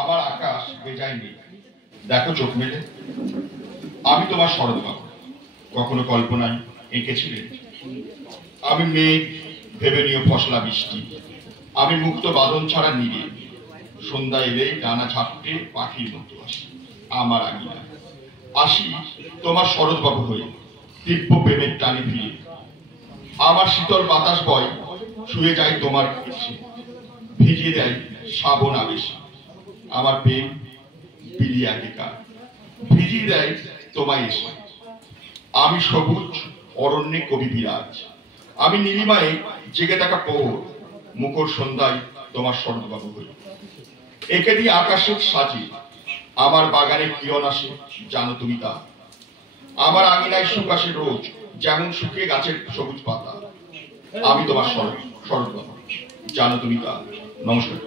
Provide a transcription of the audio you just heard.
আমার আকাশ বেজায় নেই, দেখো চোখ মেলে। আমি তোমার শরৎবাবু, কখনো কল্পনায় এঁকেছিলে? আমি মেঘ, ভেবে নিও ফসলা বৃষ্টি। আমি মুক্ত বাদন ছাড়া নিরে, সন্ধ্যা এলে ডানা ঝাপটে পাখির মতো আসি আমার আঙিনা। আসি তোমার শরৎবাবু হয়ে, দিব্য প্রেমের টানে ফিরে। আমার শীতল বাতাস বয়, শুয়ে যায় তোমার কাছে, ভিজিয়ে দেয় শ্রাবণ আবেশে। আমার প্রেম বিলিয়ে আগেকার, ভিজিয়ে দেয় তোমায় এসে। আমি সবুজ অরণ্যে কবি বিরাজ, আমি নীলিমায় জেগে থাকা প্রহর, মুখর সন্ধ্যায় তোমার শরৎবাবু হই। একে দিয়ে আকাশের সাজে আমার বাগানে কিরণ আসে, জানো তুমি তা? আমার আঙিনায় সুখ আসে রোজ, যেমন শুকিয়ে গাছের সবুজ পাতা। আমি তোমার শরৎবাবু, জানো তুমি তা? নমস্কার।